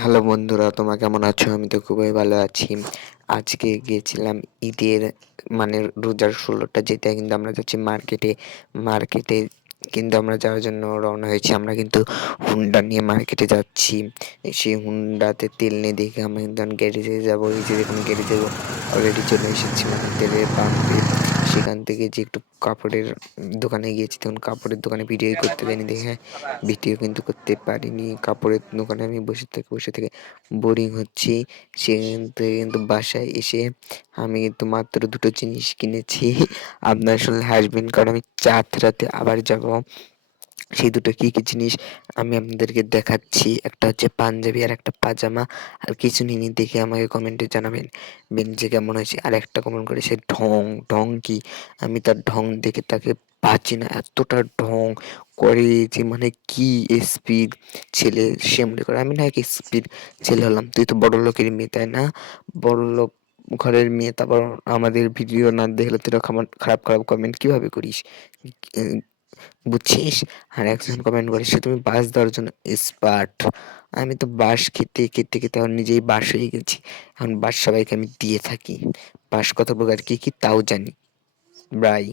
Hello বন্ধুরা, তোমরা কেমন আছো? আমি তো খুবই ভালো আছি। আজকে গিয়েছিলাম ঈদের মানে রোজার ১৬টা যেটা কিন্তু আমরা যাচ্ছি মার্কেটে। মার্কেটে কিন্তু আমরা যাওয়ার জন্য রওনা হয়েছি। আমরা কিন্তু হুন্ডা নিয়ে মার্কেটে যাচ্ছি। সেই হুন্ডাতে তেল নেই দেখে আমরা কিন্তু এখন গ্যারেজে যাবো। এই যে দেখুন গ্যারেজে অলরেডি চলে এসেছি মানে তেলের পাম্পে। সেখান থেকে যে একটু কাপড়ের দোকানে গিয়েছি, তখন কাপড়ের দোকানে ভিডিও করতে দেয়নি দেখে ভিডিও কিন্তু করতে পারিনি। কাপড়ের দোকানে আমি বসে থেকে বোরিং হচ্ছি। সেখান থেকে কিন্তু বাসায় এসে আমি কিন্তু মাত্র ২ টো জিনিস কিনেছি। আপনারা শুনলে হাসবেন, কারণ আমি ৪ রাতে আবার যাব। সেই ২ টো কি জিনিস আমি আপনাদেরকে দেখাচ্ছি। একটা হচ্ছে পাঞ্জাবি আর একটা পাজামা। আর কিছু নিইনি, দেখে আমাকে কমেন্টে জানাবেন যে কেমন হয়েছে। আরেকটা কমেন্ট করেছে ঢং, ঢং কি? আমি তার ঢং দেখে তাকে পাচ্ছি না। এতটা ঢং করে যে মানে কি স্পিড ছেলে, সে মনে করে আমি না এক স্পিড ছেলে হলাম। তুই তো বড়লোকের মেয়ে, তাই না? বড়লোক ঘরের মেয়ে, তারপর আমাদের ভিডিও না দেখলে তুই এরকম খারাপ কমেন্ট কিভাবে করিস? বুঝছিস? আর একজন কমেন্ট করেছে তুমি বাঁশ দেওয়ার জন্য এক্সপার্ট। আমি তো বাঁশ খেতে এখন নিজেই বাঁশ হয়ে গেছি। এখন বাঁশ সবাইকে আমি দিয়ে থাকি। বাঁশ কত প্রকার কি তাও জানি। বাই।